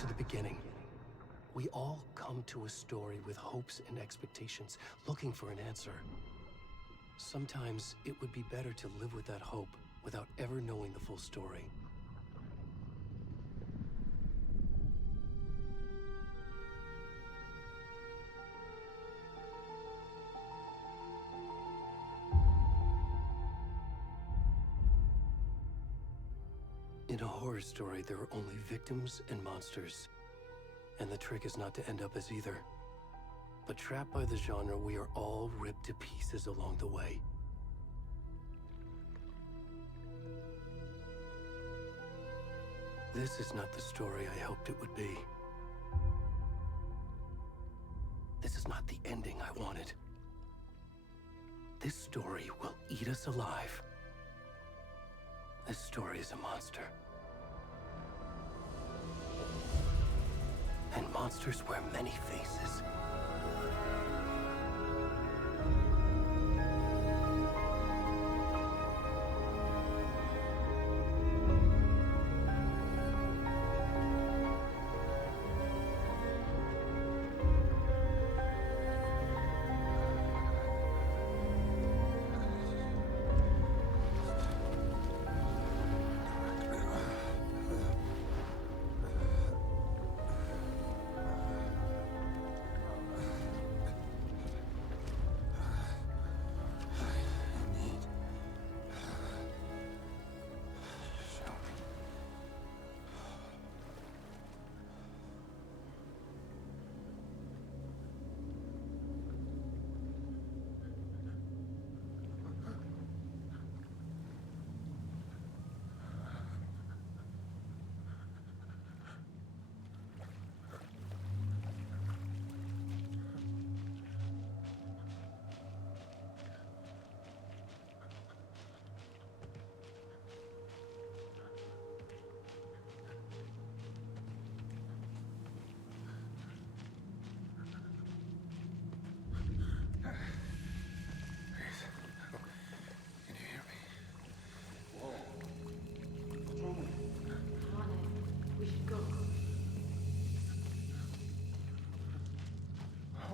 to the beginning. We all come to a story with hopes and expectations, looking for an answer. Sometimes it would be better to live with that hope without ever knowing the full story. In a horror story, there are only victims and monsters. And the trick is not to end up as either. But trapped by the genre, we are all ripped to pieces along the way. This is not the story I hoped it would be. This is not the ending I wanted. This story will eat us alive. This story is a monster. And monsters wear many faces.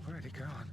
Already gone.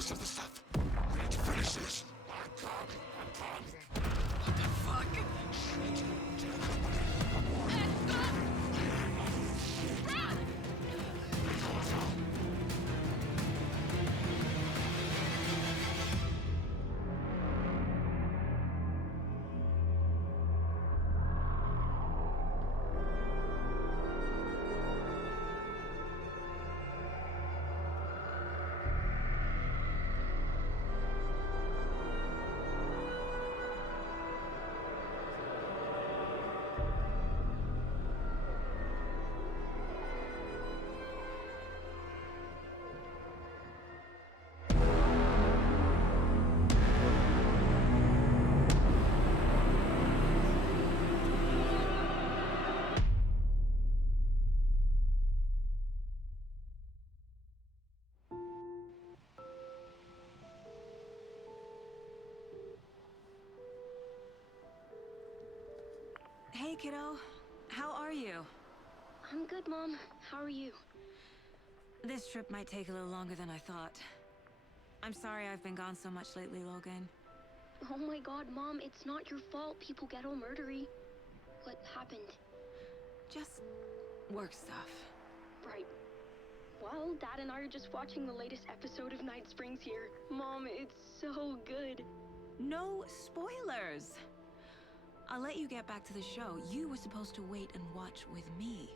rest of the stuff. We need to finish this. I'm coming. What the fuck? Run! Hey, kiddo. How are you? I'm good, Mom. How are you? This trip might take a little longer than I thought. I'm sorry I've been gone so much lately, Logan. Oh my god, Mom, it's not your fault people get all murdery. What happened? Just work stuff. Right. Well, Dad and I are just watching the latest episode of Night Springs here. Mom, it's so good. No spoilers! I'll let you get back to the show. You were supposed to wait and watch with me.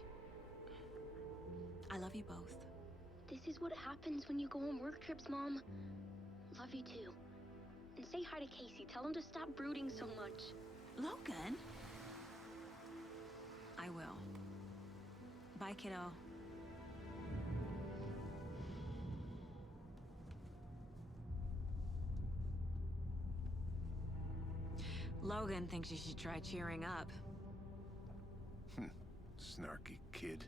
I love you both. This is what happens when you go on work trips, Mom. Love you too. And say hi to Casey. Tell him to stop brooding so much. Logan? I will. Bye, kiddo. Logan thinks you should try cheering up. Snarky kid.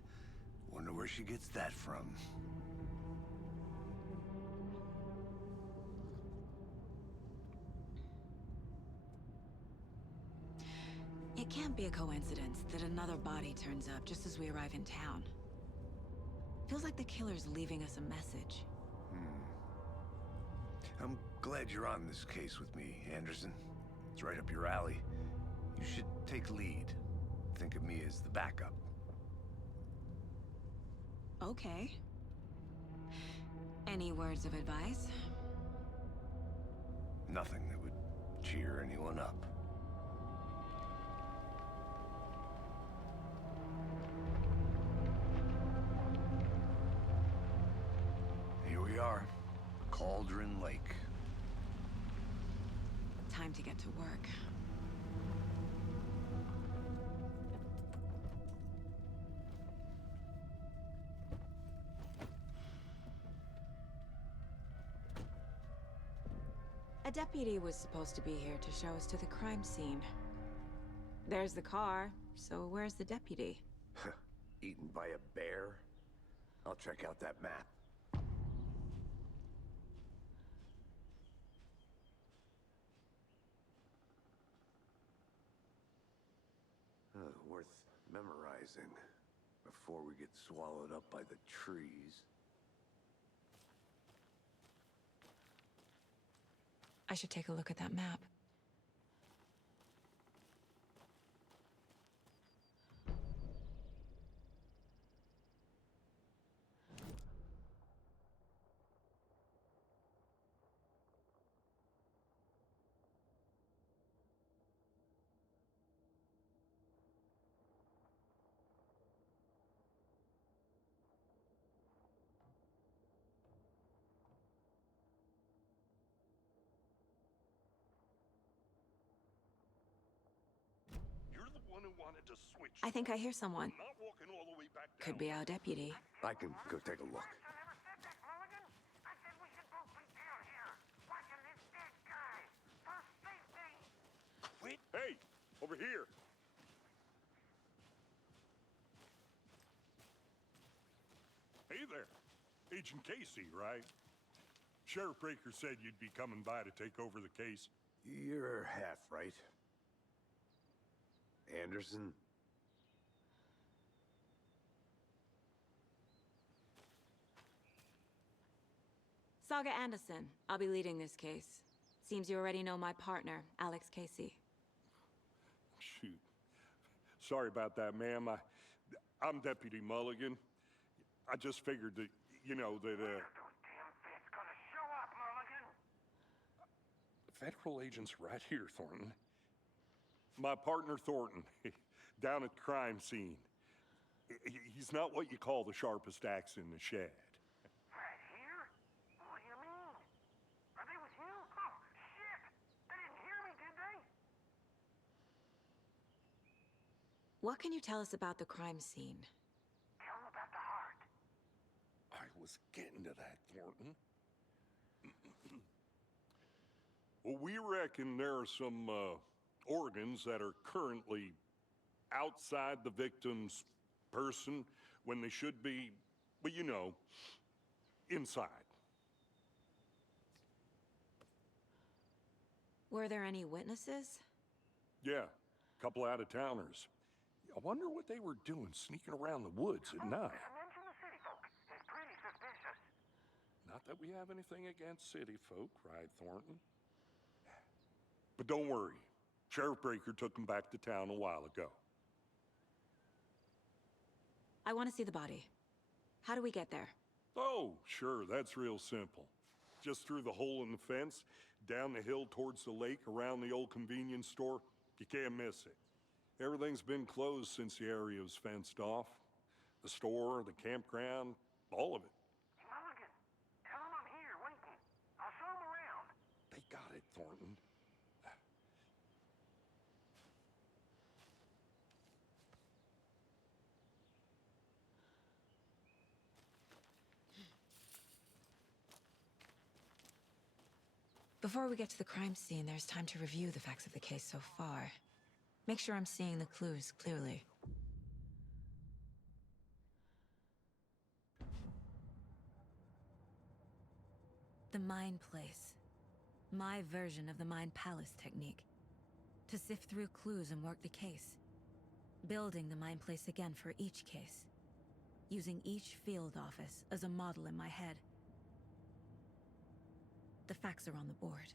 Wonder where she gets that from. It can't be a coincidence that another body turns up just as we arrive in town. Feels like the killer's leaving us a message. I'm glad you're on this case with me, Anderson. It's right up your alley. You should take lead. Think of me as the backup. Okay. Any words of advice? Nothing that would cheer anyone up. Here we are. Cauldron Lake. Time to get to work. A deputy was supposed to be here to show us to the crime scene. There's the car, so where's the deputy? Eaten by a bear? I'll check out that map. Worth memorizing before we get swallowed up by the trees. I should take a look at that map. I think I hear someone. Could be our deputy. I can go take a look. Wait. Hey, over here. Hey there. Agent Casey, right? Sheriff Breaker said you'd be coming by to take over the case. You're half right. Anderson? Saga Андерсон. I'll be leading this case. Seems you already know my partner, Alex Casey. Shoot. Sorry about that, ma'am. I'm Deputy Mulligan. I just figured that, you know, that, Those damn feds gonna show up, Mulligan. Federal agent's right here, Thornton. My partner, Thornton, down at the crime scene. He's not what you call the sharpest axe in the shed. Right here? What do you mean? Are they with you? Oh, shit! They didn't hear me, did they? What can you tell us about the crime scene? Tell them about the heart. I was getting to that, Thornton. Well, we reckon there are some organs that are currently outside the victim's person when they should be, well, you know, inside. Were there any witnesses? Yeah, a couple out-of-towners. I wonder what they were doing sneaking around the woods at night. Mention the city folk. It's pretty suspicious. Not that we have anything against city folk, cried Thornton. But don't worry. Sheriff Breaker took them back to town a while ago. I want to see the body. How do we get there? Oh, sure, that's real simple. Just through the hole in the fence, down the hill towards the lake, around the old convenience store. You can't miss it. Everything's been closed since the area was fenced off. The store, the campground, all of it. Mulligan, tell them I'm here waiting. I'll show them around. They got it, Thornton. Before we get to the crime scene, there's time to review the facts of the case so far. Make sure I'm seeing the clues clearly. The Mind Place. My version of the Mind Palace technique. To sift through clues and work the case. Building the Mind Place again for each case. Using each field office as a model in my head. The facts are on the board.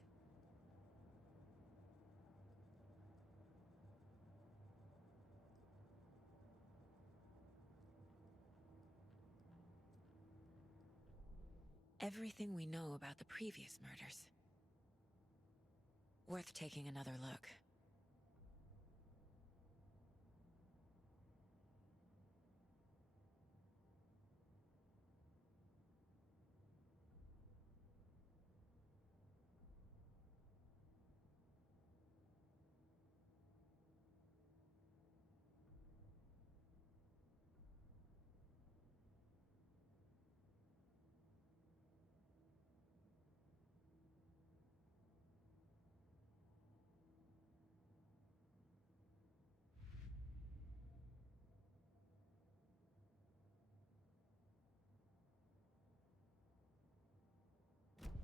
Everything we know about the previous murders. Worth taking another look.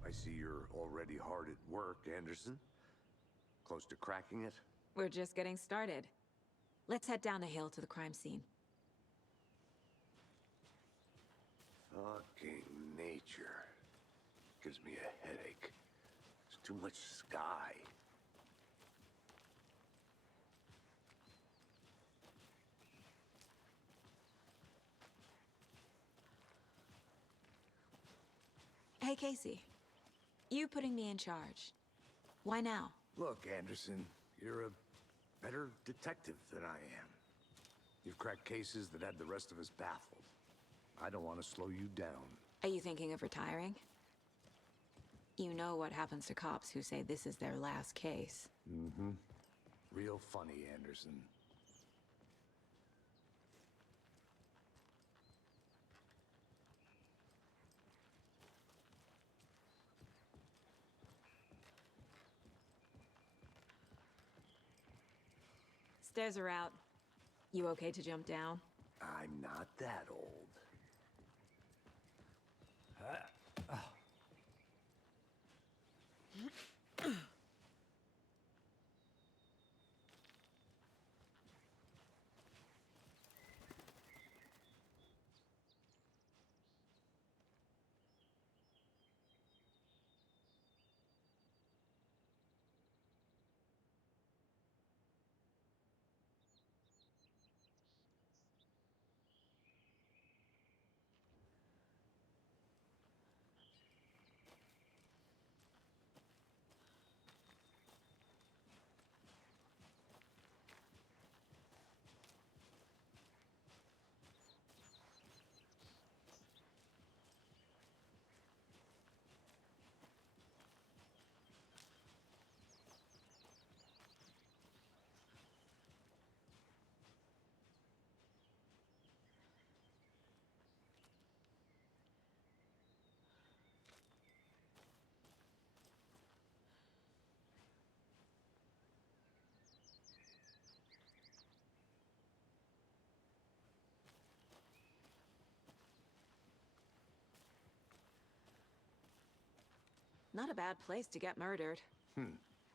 I see you're already hard at work, Anderson. Close to cracking it? We're just getting started. Let's head down the hill to the crime scene. Fucking nature. Gives me a headache. There's too much sky. Hey, Casey. You putting me in charge. Why now? Look, Anderson, you're a better detective than I am. You've cracked cases that had the rest of us baffled. I don't want to slow you down. Are you thinking of retiring? You know what happens to cops who say this is their last case. Mm-hmm. Real funny, Anderson. Stairs are out. You okay to jump down? I'm not that old. Not a bad place to get murdered.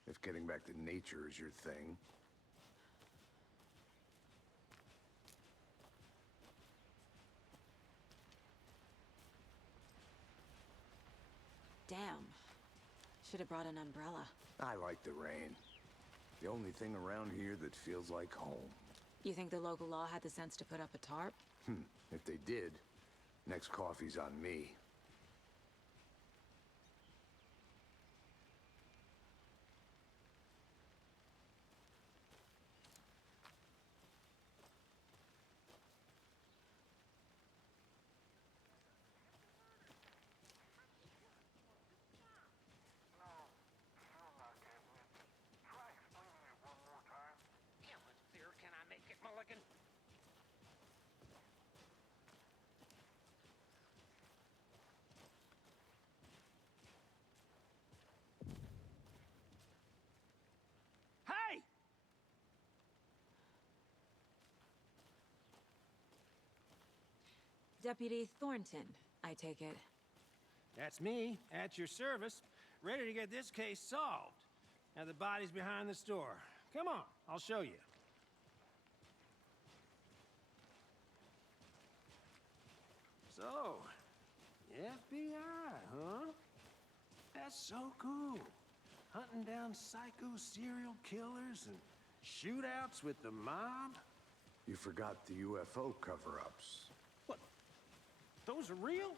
If getting back to nature is your thing. Damn. Should have brought an umbrella. I like the rain. The only thing around here that feels like home. You think the local law had the sense to put up a tarp? If they did, next coffee's on me. Deputy Thornton, I take it. That's me, at your service, ready to get this case solved. Now the body's behind the store. Come on, I'll show you. So, FBI, huh? That's so cool. Hunting down psycho serial killers and shootouts with the mob. You forgot the UFO cover-ups. What? Those are real?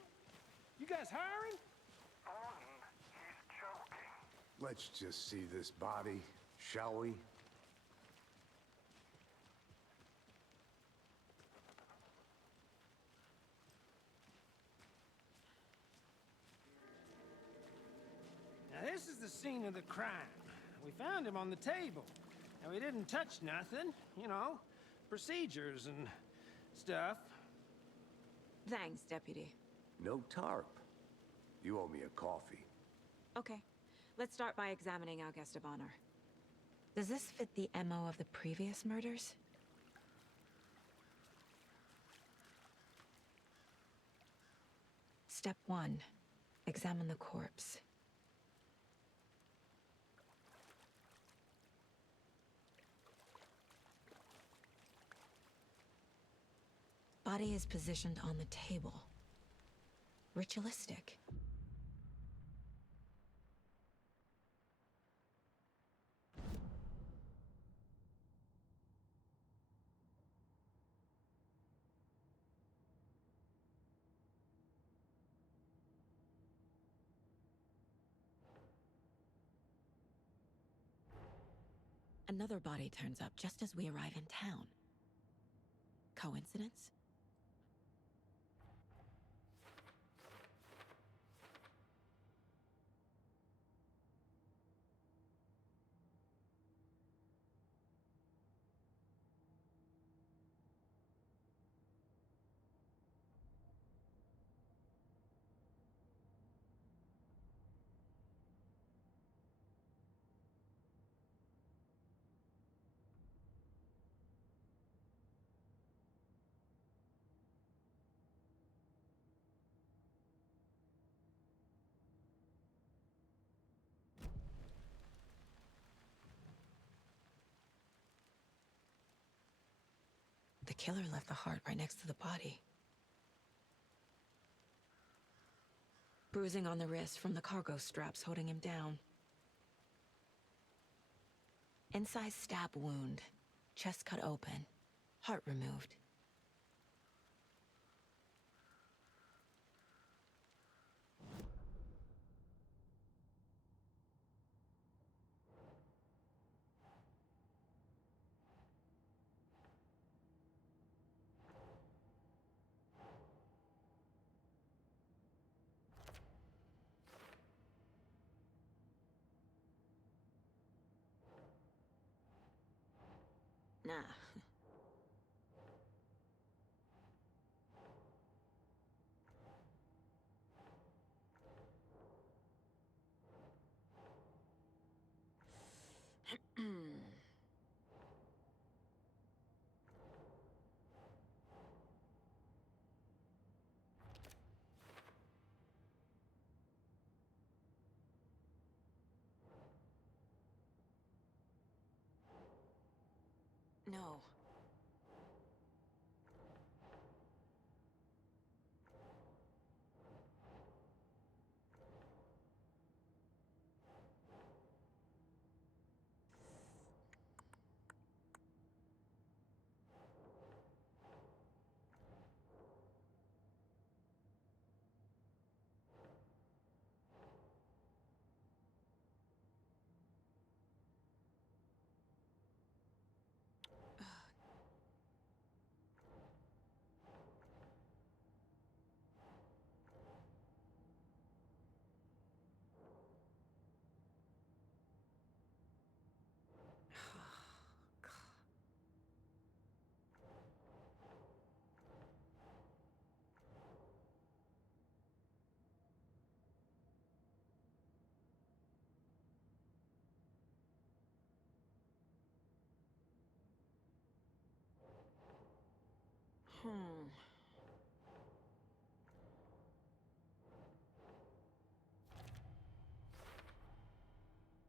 You guys hiring? Thornton, he's joking. Let's just see this body, shall we? Now this is the scene of the crime. We found him on the table. And we didn't touch nothing, you know, procedures and stuff. Thanks, Deputy. No tarp. You owe me a coffee. Okay, let's start by examining our guest of honor. Does this fit the MO of the previous murders? Step 1. Examine the corpse. Body is positioned on the table. Ritualistic. Another body turns up just as we arrive in town. Coincidence? The killer left the heart right next to the body. Bruising on the wrist from the cargo straps holding him down. Incised stab wound, chest cut open, heart removed. Nah. know.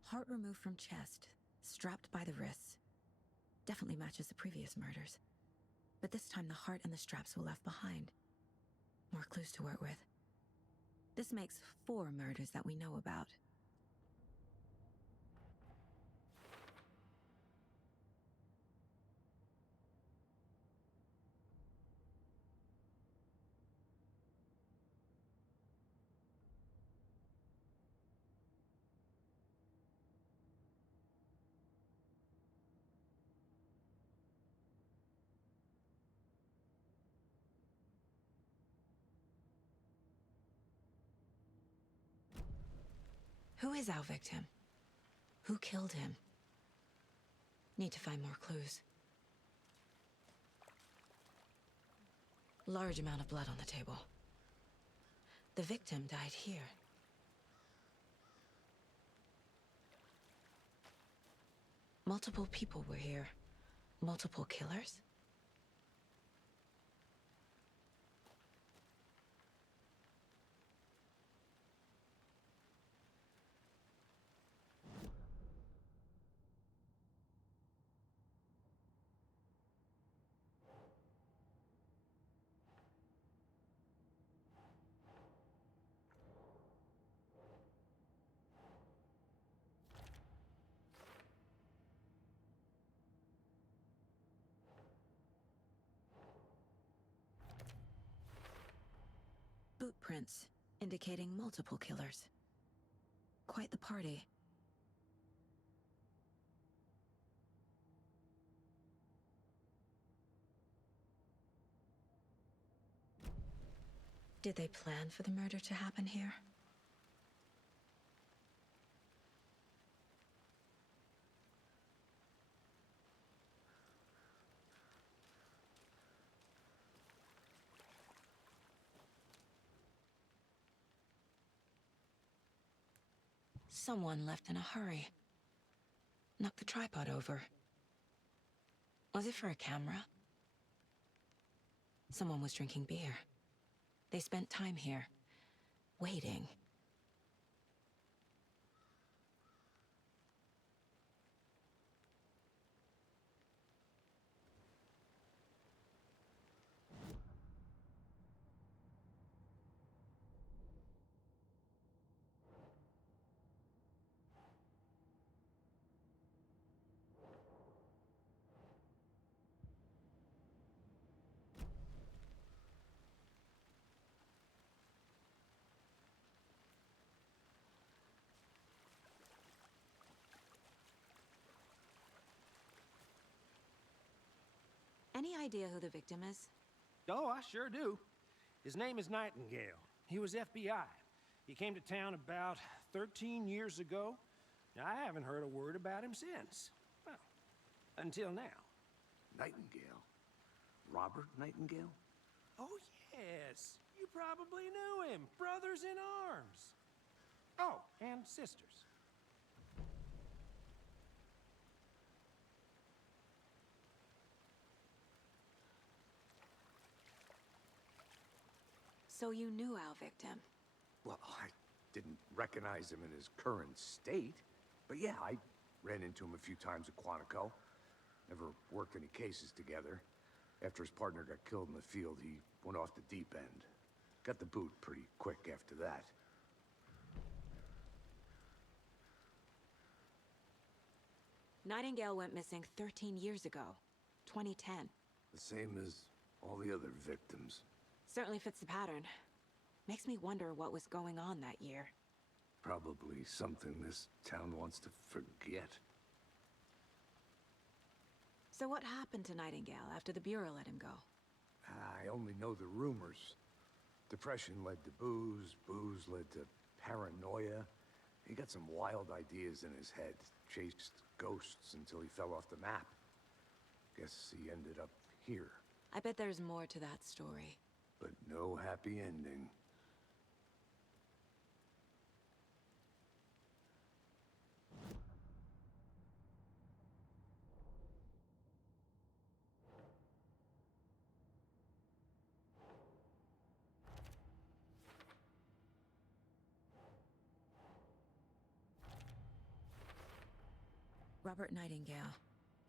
Heart removed from chest, strapped by the wrists. Definitely matches the previous murders. But this time the heart and the straps were left behind. More clues to work with. This makes 4 murders that we know about. Who is our victim? Who killed him? Need to find more clues. Large amount of blood on the table. The victim died here. Multiple people were here. Multiple killers? Boot prints, indicating multiple killers. Quite the party. Did they plan for the murder to happen here? Someone left in a hurry. Knocked the tripod over. Was it for a camera? Someone was drinking beer. They spent time here, waiting. Any idea who the victim is? Oh, I sure do. His name is Nightingale. He was FBI. He came to town about 13 years ago. Now, I haven't heard a word about him since. Well, until now. Nightingale? Robert Nightingale? Oh, yes. You probably knew him. Brothers in arms. Oh, and sisters. So you knew our victim? Well, I didn't recognize him in his current state. But yeah, I ran into him a few times at Quantico. Never worked any cases together. After his partner got killed in the field, he went off the deep end. Got the boot pretty quick after that. Nightingale went missing 13 years ago, 2010. The same as all the other victims. Certainly fits the pattern. Makes me wonder what was going on that year. Probably something this town wants to forget. So what happened to Nightingale after the Bureau let him go? I only know the rumors. Depression led to booze, booze led to paranoia. He got some wild ideas in his head, chased ghosts until he fell off the map. Guess he ended up here. I bet there's more to that story. But no happy ending. Robert Nightingale,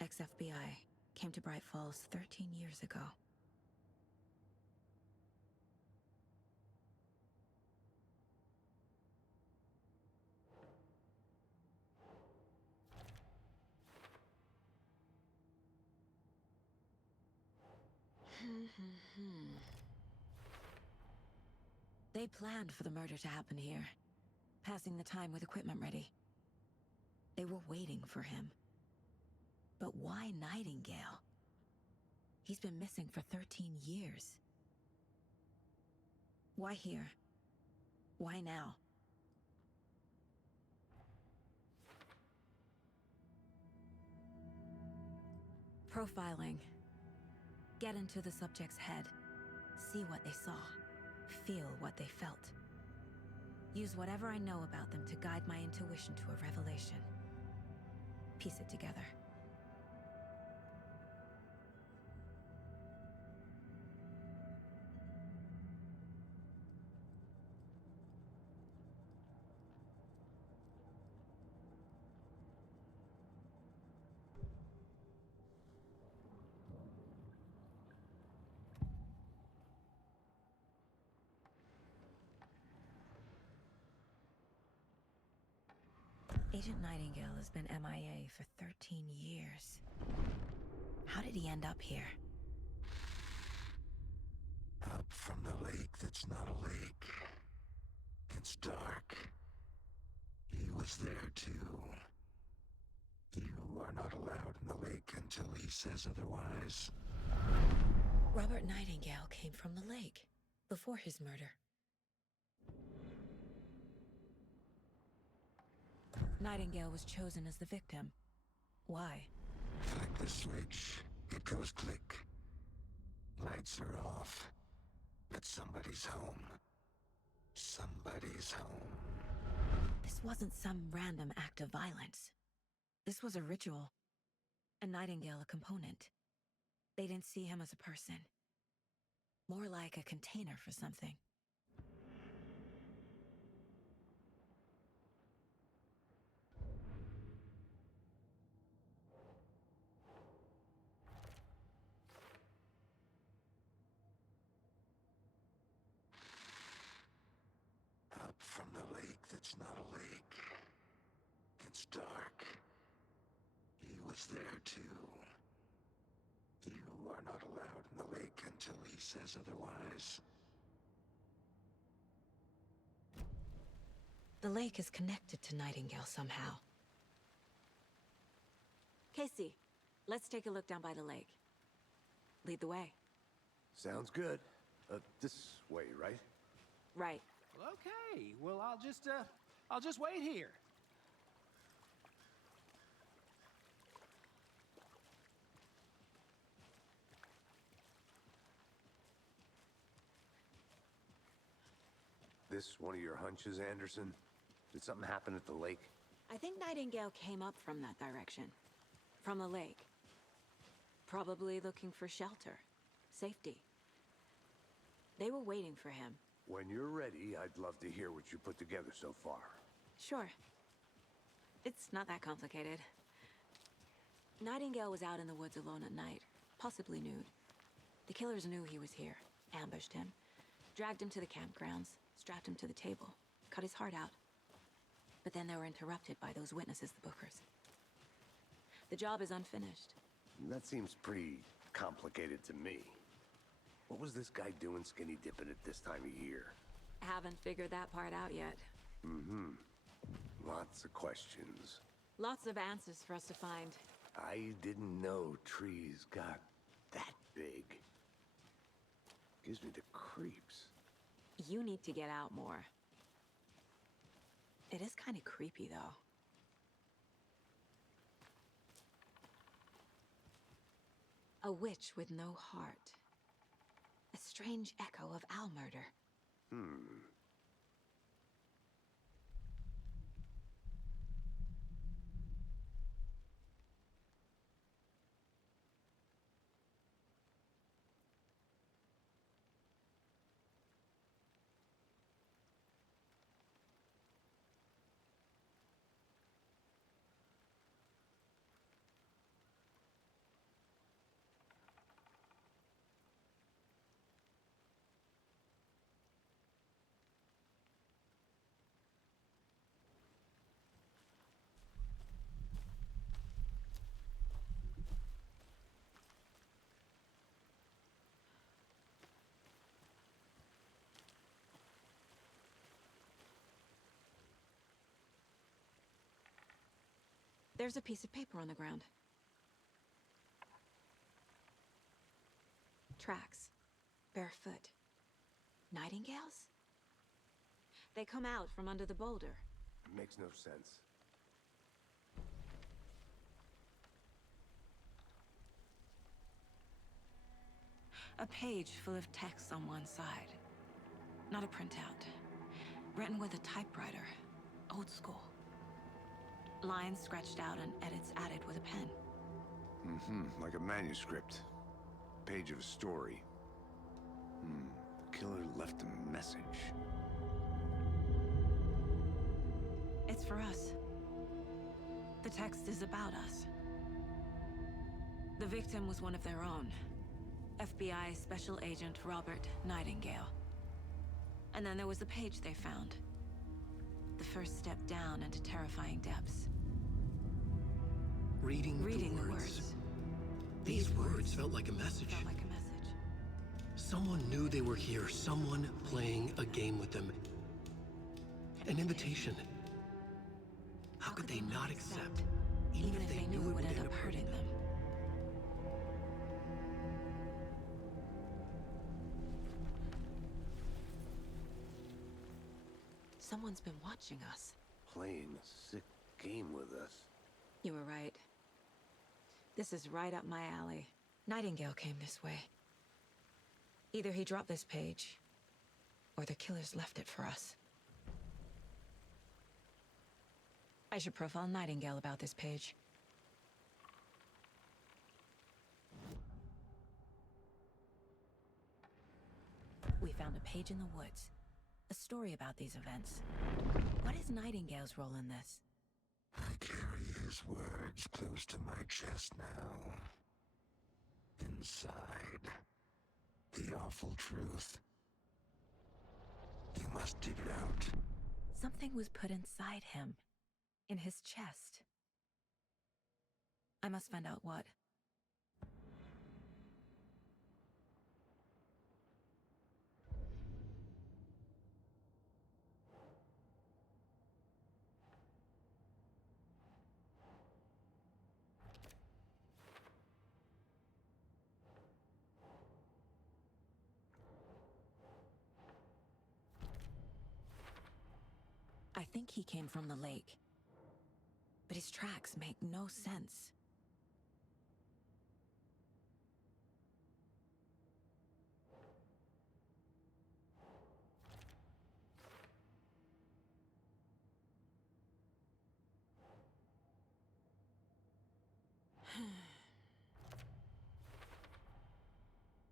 ex-FBI, came to Bright-Fall's 13 years ago. They planned for the murder to happen here, passing the time with equipment ready. They were waiting for him. But why Nightingale? He's been missing for 13 years. Why here? Why now? Profiling. Get into the subject's head. See what they saw. Feel what they felt. Use whatever I know about them to guide my intuition to a revelation. Piece it together. Agent Nightingale has been MIA for 13 years. How did he end up here? Up from the lake that's not a lake. It's dark. He was there too. You are not allowed in the lake until he says otherwise. Robert Nightingale came from the lake before his murder. Nightingale was chosen as the victim. Why? Flick the switch, it goes click. Lights are off. But somebody's home. Somebody's home. This wasn't some random act of violence. This was a ritual. And Nightingale a component. They didn't see him as a person. More like a container for something. Up from the lake that's not a lake. It's dark. He was there too. You are not allowed in the lake until he says otherwise. The lake is connected to Nightingale somehow. Casey, let's take a look down by the lake. Lead the way. Sounds good. This way, right? Right. Well, okay. Well, I'll just wait here. This one of your hunches, Anderson? Did something happen at the lake? I think Nightingale came up from that direction. From the lake. Probably looking for shelter. Safety. They were waiting for him. When you're ready, I'd love to hear what you put together so far. Sure. It's not that complicated. Nightingale was out in the woods alone at night, possibly nude. The killers knew he was here, ambushed him, dragged him to the campgrounds, strapped him to the table, cut his heart out. But then they were interrupted by those witnesses, the Bookers. The job is unfinished. That seems pretty complicated to me. What was this guy doing skinny dipping at this time of year? Haven't figured that part out yet. Mm-hmm. Lots of questions. Lots of answers for us to find. I didn't know trees got that big. Gives me the creeps. You need to get out more. It is kind of creepy, though. A witch with no heart. A strange echo of owl murder. There's a piece of paper on the ground. Tracks. Barefoot. Nightingales? They come out from under the boulder. Makes no sense. A page full of text on one side. Not a printout. Written with a typewriter. Old school. Lines scratched out and edits added with a pen. Mm-hmm, like a manuscript. Page of a story. The killer left a message. It's for us. The text is about us. The victim was one of their own. FBI Special Agent Robert Nightingale. And then there was the page they found. The first step down into terrifying depths. Reading the words. These words felt like a message. Felt like a message. Someone knew they were here. Someone playing a game with them. An invitation. How could they not accept? Even if they knew it would end up hurting them. Someone's been watching us. Playing a sick game with us. You were right. This is right up my alley. Nightingale came this way. Either he dropped this page, or the killers left it for us. I should profile Nightingale about this page. We found a page in the woods. A story about these events. What is Nightingale's role in this? I carry his words close to my chest now. Inside, the awful truth. You must dig it out. Something was put inside him. In his chest. I must find out what. I think he came from the lake. But his tracks make no sense.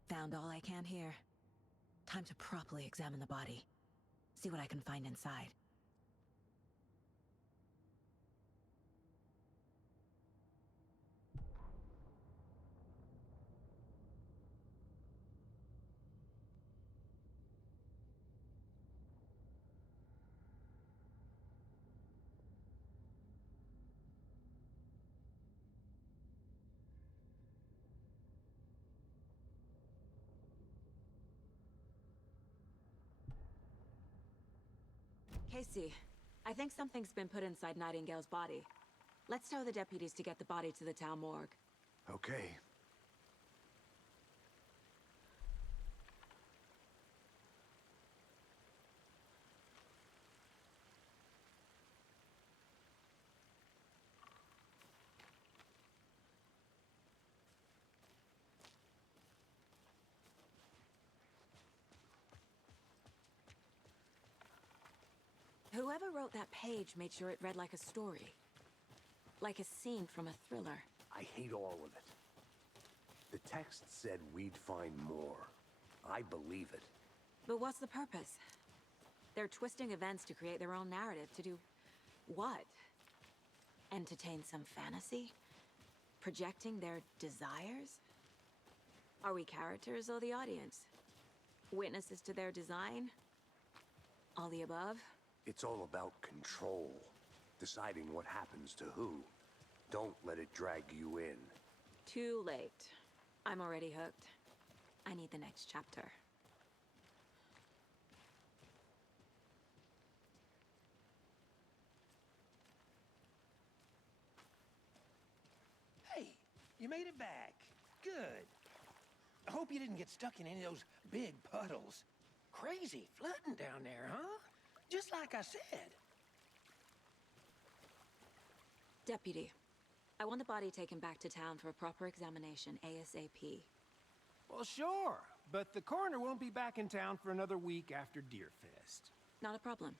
Found all I can here. Time to properly examine the body. See what I can find inside. Casey, I think something's been put inside Nightingale's body. Let's tell the deputies to get the body to the town morgue. Okay. Whoever wrote that page made sure it read like a story. Like a scene from a thriller. I hate all of it. The text said we'd find more. I believe it. But what's the purpose? They're twisting events to create their own narrative. To do what? Entertain some fantasy? Projecting their desires? Are we characters or the audience? Witnesses to their design? All the above? It's all about control. Deciding what happens to who. Don't let it drag you in. Too late. I'm already hooked. I need the next chapter. Hey, you made it back. Good. I hope you didn't get stuck in any of those big puddles. Crazy flooding down there, huh? Just like I said. Deputy, I want the body taken back to town for a proper examination ASAP. Well, sure, but the coroner won't be back in town for another week after Deerfest. Not a problem.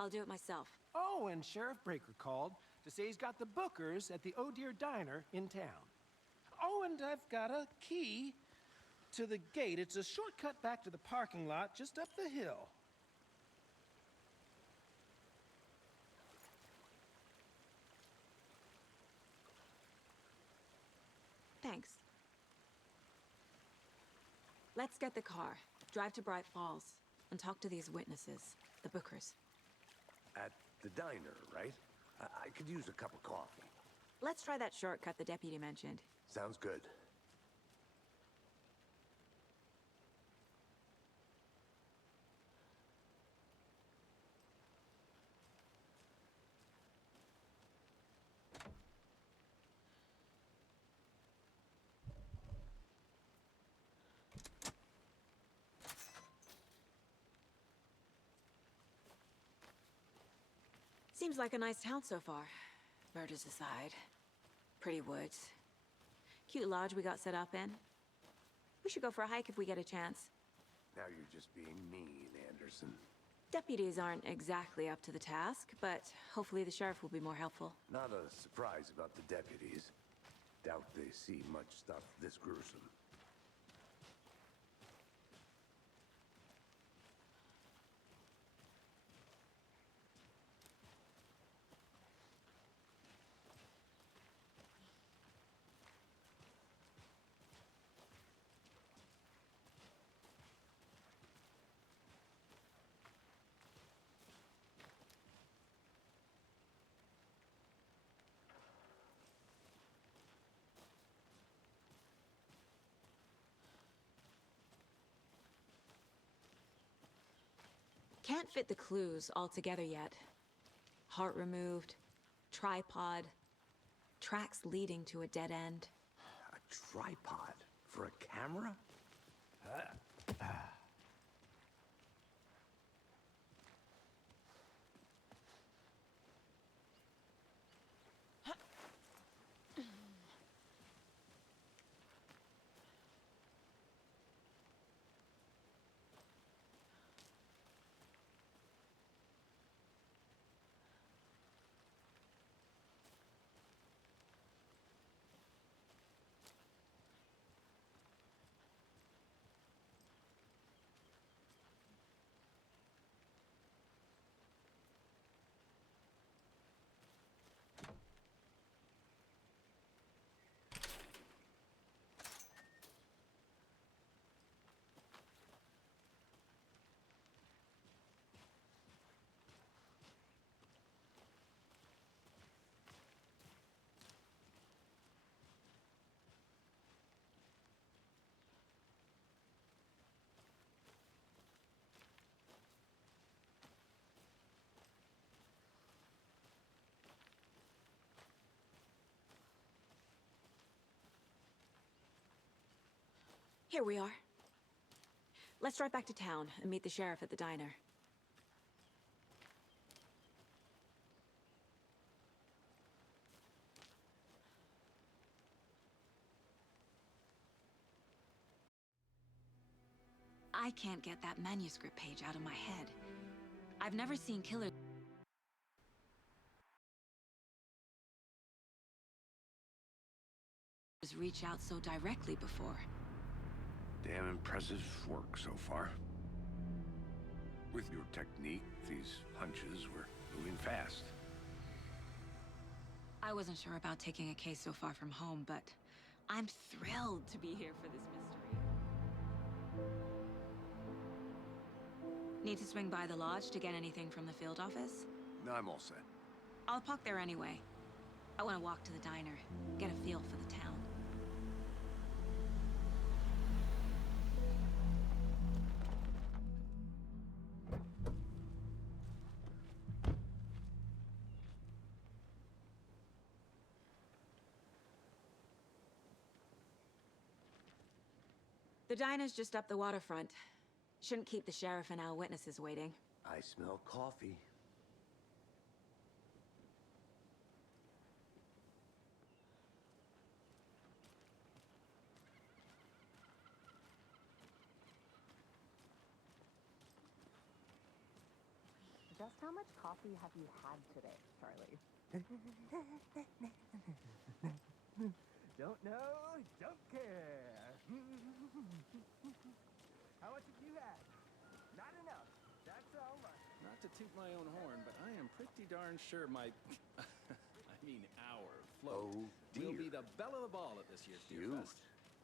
I'll do it myself. Oh, and Sheriff Breaker called to say he's got the bookers at the Oh Dear Diner in town. Oh, and I've got a key to the gate. It's a shortcut back to the parking lot just up the hill. Thanks. Let's get the car, drive to Bright-Falls, and talk to these witnesses, the bookers. At the diner, right? I could use a cup of coffee. Let's try that shortcut the deputy mentioned. Sounds good. Seems like a nice town so far. Murders aside. Pretty woods. Cute lodge we got set up in. We should go for a hike if we get a chance. Now you're just being mean, Anderson. Deputies aren't exactly up to the task, but hopefully the sheriff will be more helpful. Not a surprise about the deputies. Doubt they see much stuff this gruesome. Can't fit the clues all together yet. Heart removed, tripod, tracks leading to a dead end. A tripod? For a camera? Here we are. Let's drive back to town and meet the sheriff at the diner. I can't get that manuscript page out of my head. I've never seen killers reach out so directly before. Damn impressive work so far. With your technique, these hunches were moving fast. I wasn't sure about taking a case so far from home, but I'm thrilled to be here for this mystery. Need to swing by the lodge to get anything from the field office? No, I'm all set. I'll park there anyway. I want to walk to the diner, get a feel for the town. The diner's just up the waterfront. Shouldn't keep the sheriff and our witnesses waiting. I smell coffee. Just how much coffee have you had today, Charlie? Don't know, don't care. How much have you had? Not enough. That's all right. Not to toot my own horn, but I am pretty darn sure my, our float will be the belle of the ball at this year's Deer Fest.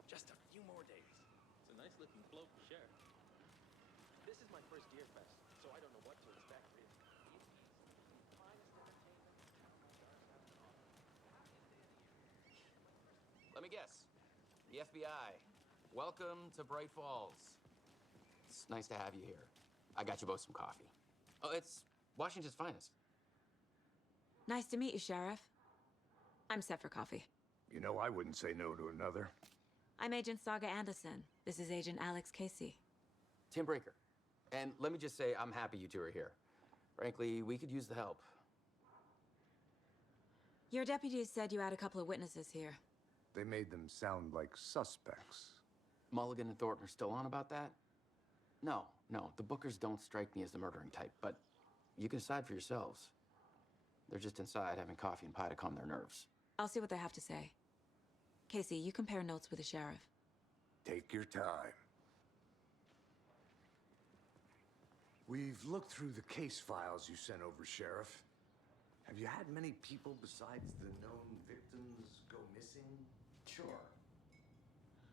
Just a few more days. It's a nice looking float, Sheriff. This is my first Deer Fest, so I don't know what to expect, really. Let me guess. The FBI. Welcome to Bright Falls. It's nice to have you here. I got you both some coffee. Oh, it's Washington's finest. Nice to meet you, Sheriff. I'm set for coffee. You know, I wouldn't say no to another. I'm Agent Saga Anderson. This is Agent Alex Casey. Tim Breaker. And let me just say, I'm happy you two are here. Frankly, we could use the help. Your deputies said you had a couple of witnesses here. They made them sound like suspects. Mulligan and Thornton are still on about that? No, the Bookers don't strike me as the murdering type, but you can decide for yourselves. They're just inside having coffee and pie to calm their nerves. I'll see what they have to say. Casey, you compare notes with the sheriff. Take your time. We've looked through the case files you sent over, Sheriff. Have you had many people besides the known victims go missing? Sure.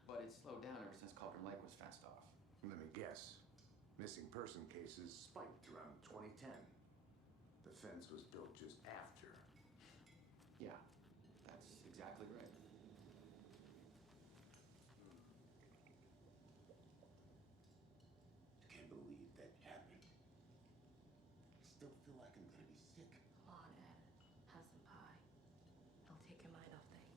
But it's slowed down ever since Cauldron Lake was fenced off. Let me guess. Missing person cases spiked around 2010. The fence was built just after. Yeah, that's exactly right. I can't believe that happened. I still feel like I'm gonna be sick. Come on, Ed. Have some pie. It'll take your mind off things.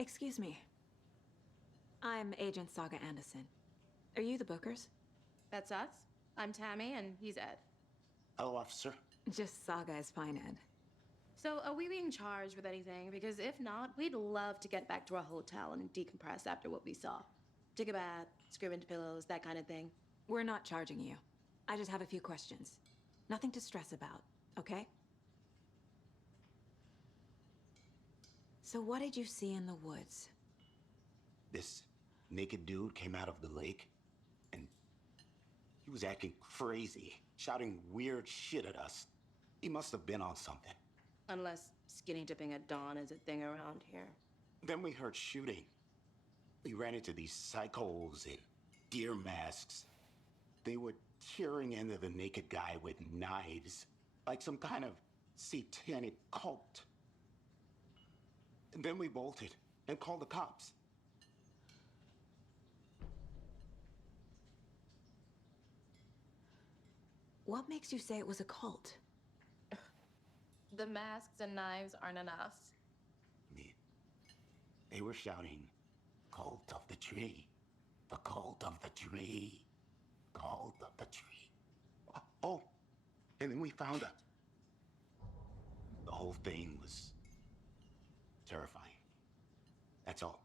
Excuse me. I'm Agent Saga Anderson. Are you the Bookers? That's us. I'm Tammy, and he's Ed. Hello, officer. Just Saga is fine, Ed. So, are we being charged with anything? Because if not, we'd love to get back to our hotel and decompress after what we saw. Take a bath, scream into pillows, that kind of thing. We're not charging you. I just have a few questions. Nothing to stress about, okay? So what did you see in the woods? This naked dude came out of the lake, and he was acting crazy, shouting weird shit at us. He must have been on something. Unless skinny dipping at dawn is a thing around here. Then we heard shooting. We ran into these psychos in deer masks. They were tearing into the naked guy with knives. like some kind of satanic cult. And then we bolted and called the cops. What makes you say it was a cult? The masks and knives aren't enough. They were shouting, "Cult of the tree, the cult of the tree, cult of the tree." Oh, and then we found her. The whole thing was terrifying. That's all.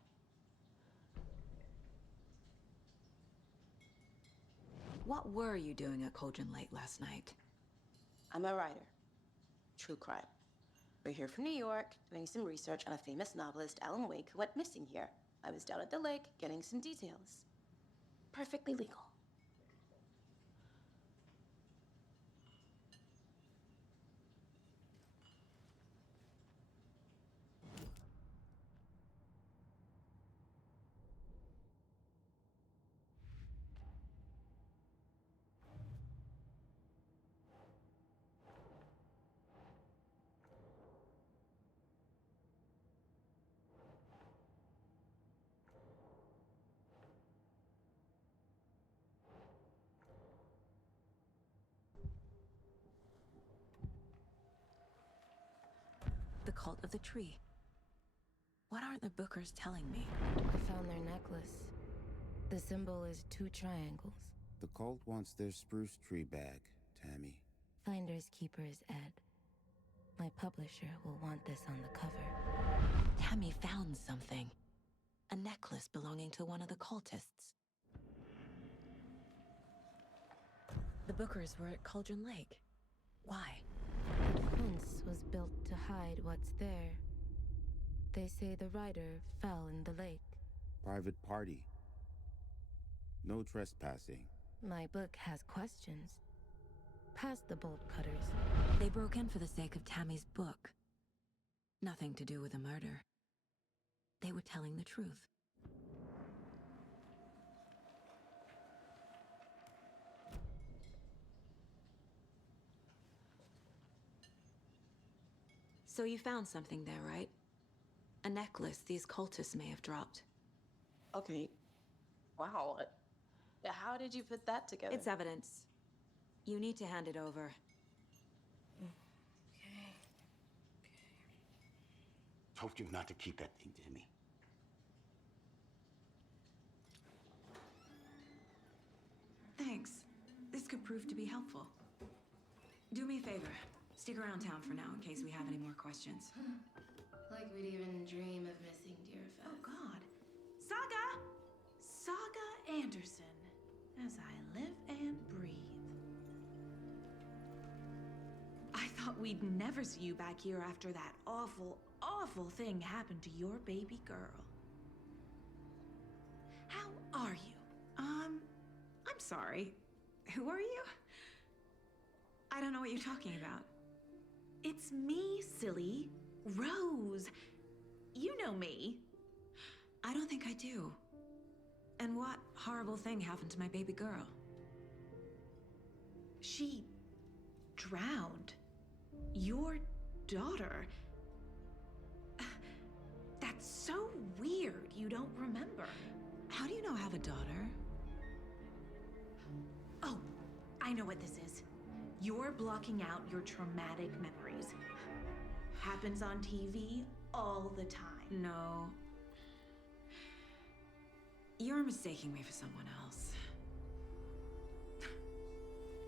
What were you doing at Cauldron Lake last night? I'm a writer. True crime. We're here from New York, doing some research on a famous novelist, Alan Wake, who went missing here. I was down at the lake, getting some details. Perfectly legal. The cult of the tree. What aren't the Bookers telling me? I found their necklace. The symbol is 2 triangles. The cult wants their spruce tree back, Tammy. Finders keepers, Ed. My publisher will want this on the cover. Tammy found something. A necklace belonging to one of the cultists. The Bookers were at Cauldron Lake. Why? The fence was built to hide what's there. They say the writer fell in the lake. Private party. No trespassing. My book has questions. Past the bolt cutters. They broke in for the sake of Tammy's book. Nothing to do with a murder. They were telling the truth. So you found something there, right? A necklace these cultists may have dropped. Okay. Wow. How did you put that together? It's evidence. You need to hand it over. Okay. Told you not to keep that thing, Timmy. Thanks. This could prove to be helpful. Do me a favor. Stick around town for now in case we have any more questions. Like we'd even dream of missing Deerfest. Oh, God. Saga Anderson. As I live and breathe. I thought we'd never see you back here after that awful, awful thing happened to your baby girl. How are you? I'm sorry. Who are you? I don't know what you're talking about. It's me, silly. Rose. You know me. I don't think I do. And what horrible thing happened to my baby girl? She drowned. Your daughter. That's so weird you don't remember. How do you know I have a daughter? Oh, I know what this is. You're blocking out your traumatic memories. Happens on TV all the time. No. You're mistaking me for someone else.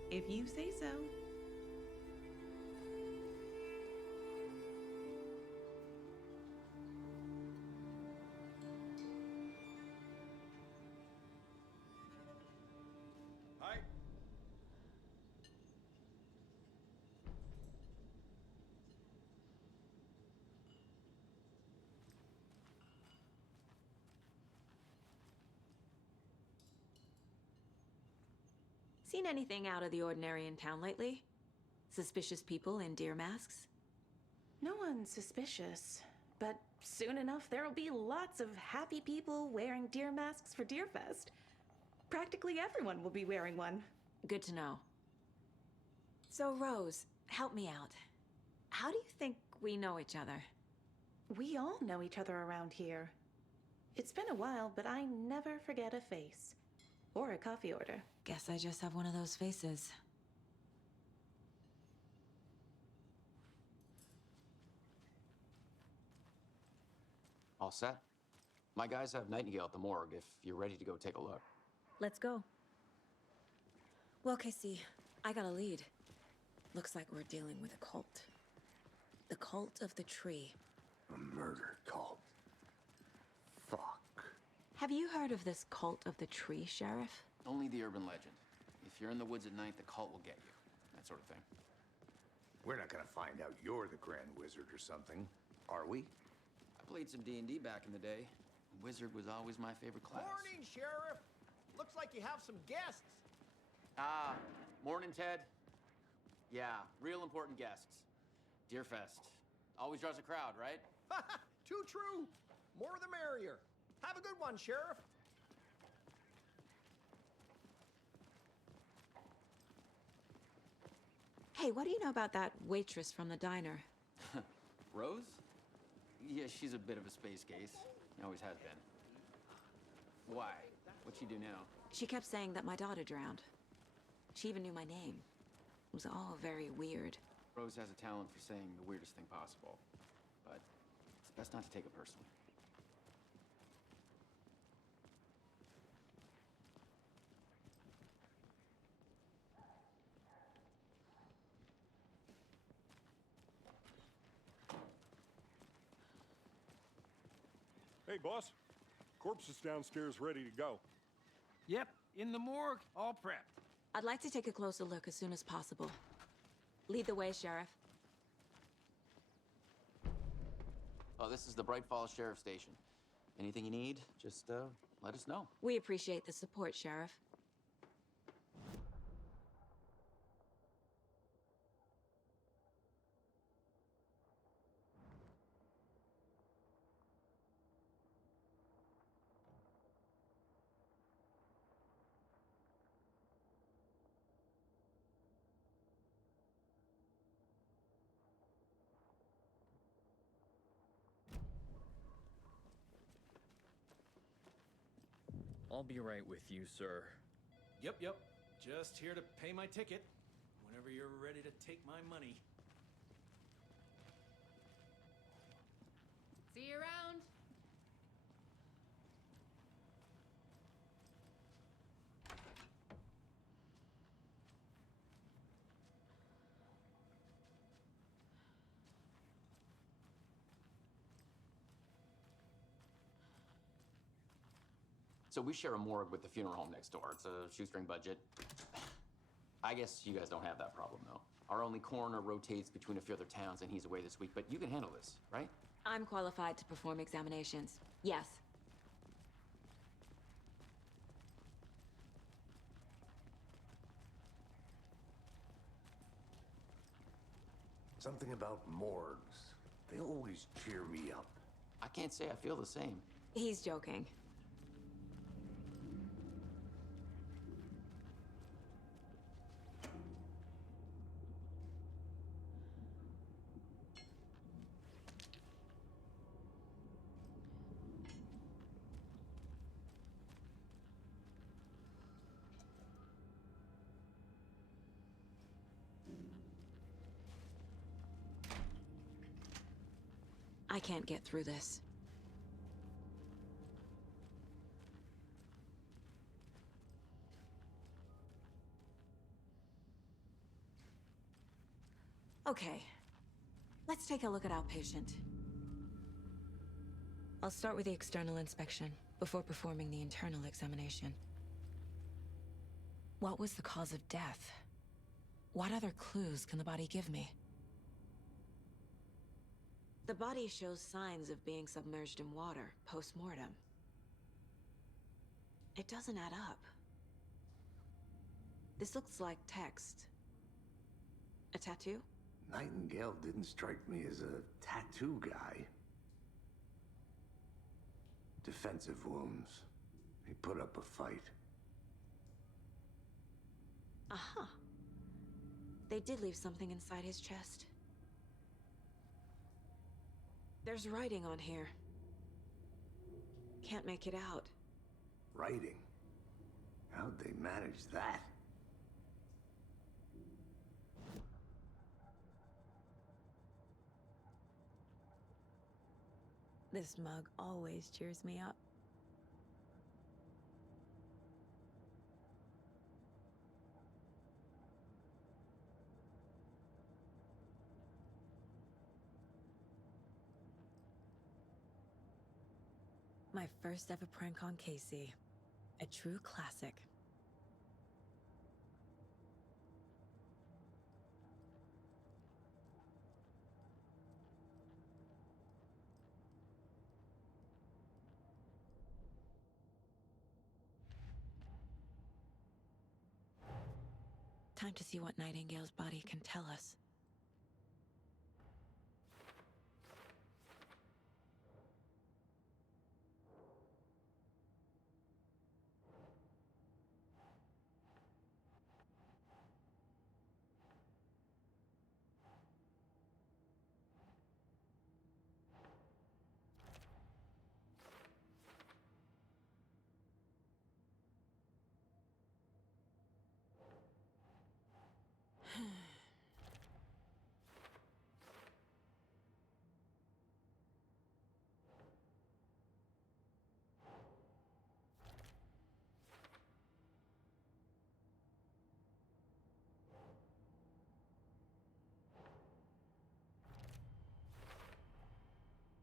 If you say so. Hi. Seen anything out of the ordinary in town lately? Suspicious people in deer masks? No one's suspicious, but soon enough there'll be lots of happy people wearing deer masks for Deerfest. Practically everyone will be wearing one. Good to know. So, Rose, Help me out. How do you think we know each other? We all know each other around here. It's been a while, but I never forget a face. Or a coffee order. Guess I just have one of those faces. All set? My guys have Nightingale at the morgue if you're ready to go take a look. Let's go. Well, Casey, I got a lead. Looks like we're dealing with a cult. The cult of the tree. A murder cult. Fuck. Have you heard of this cult of the tree, Sheriff? Only the urban legend. If you're in the woods at night, the cult will get you. That sort of thing. We're not gonna find out you're the Grand Wizard or something, are we? I played some D&D back in the day. Wizard was always my favorite class. Morning, Sheriff. Looks like you have some guests. Ah, morning, Ted. Yeah, real important guests. Deerfest. Always draws a crowd, right? Too true. More the merrier. Have a good one, Sheriff. Hey, what do you know about that waitress from the diner? Rose? Yeah, she's a bit of a space case. Always has been. Why? What'd she do now? She kept saying that my daughter drowned. She even knew my name. It was all very weird. Rose has a talent for saying the weirdest thing possible. But it's best not to take it personally. Hey, boss. Corpse is downstairs ready to go. Yep, in the morgue, all prepped. I'd like to take a closer look as soon as possible. Lead the way, Sheriff. Oh, this is the Bright Falls Sheriff Station. Anything you need, just let us know. We appreciate the support, Sheriff. I'll be right with you, sir. Yep. Just here to pay my ticket. Whenever you're ready to take my money. See you around. So we share a morgue with the funeral home next door. It's a shoestring budget. I guess you guys don't have that problem, though. Our only coroner rotates between a few other towns, and he's away this week, but you can handle this, right? I'm qualified to perform examinations. Yes. Something about morgues. They always cheer me up. I can't say I feel the same. He's joking. I can't get through this. Okay, let's take a look at our patient. I'll start with the external inspection before performing the internal examination. What was the cause of death? What other clues can the body give me? The body shows signs of being submerged in water post-mortem. It doesn't add up. This looks like text. A tattoo? Nightingale didn't strike me as a tattoo guy. Defensive wounds. He put up a fight. Aha. They did leave something inside his chest. There's writing on here. Can't make it out. Writing? How'd they manage that? This mug always cheers me up. My first ever prank on Casey. A true classic. Time to see what Nightingale's body can tell us.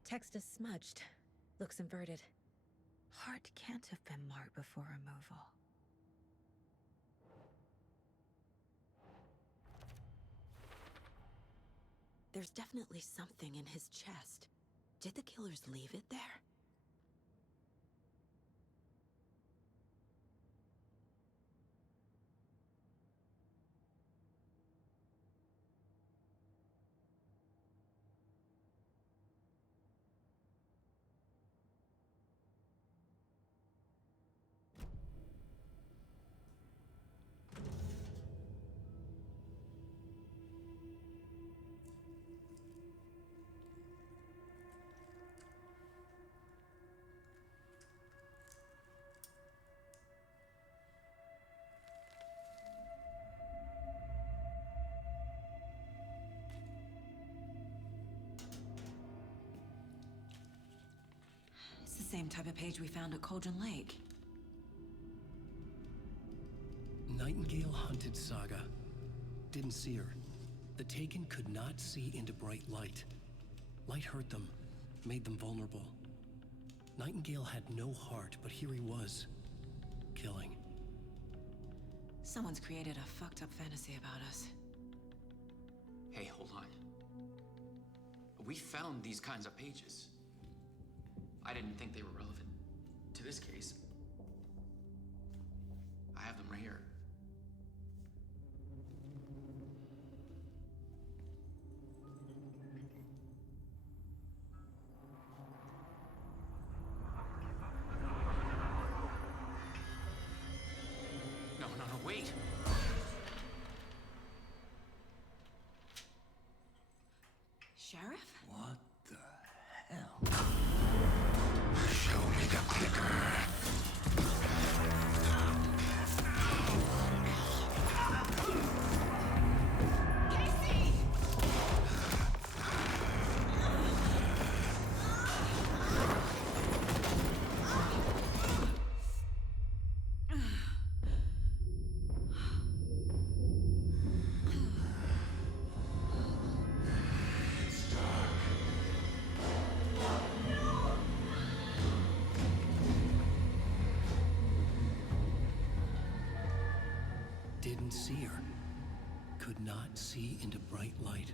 Text is smudged. Looks inverted. Heart can't have been marked before removal. There's definitely something in his chest. Did the killers leave it there? Same type of page we found at Cauldron Lake. Nightingale hunted Saga. Didn't see her. The Taken could not see into bright light. Light hurt them, made them vulnerable. Nightingale had no heart, but here he was, killing. Someone's created a fucked up fantasy about us. Hey, hold on. We found these kinds of pages. I didn't think they were relevant to this case. I have them right here. No, wait! Sheriff? What the hell? Show me the clicker. Casey! Didn't see her. Could not see into bright light.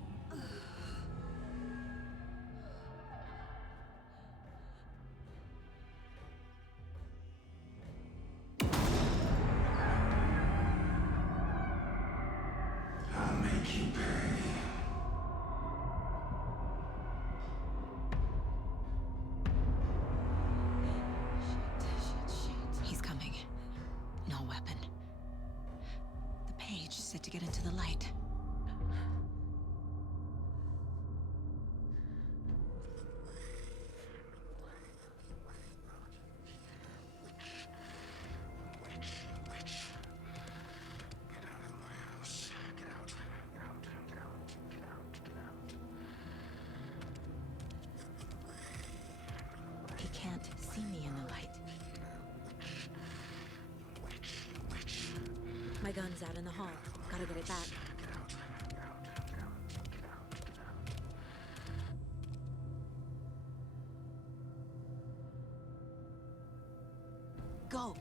I'll make you pay. He's coming. No weapon. The page said to get into the light. see me in the light. My gun's out in the hall. Gotta get it back. Go!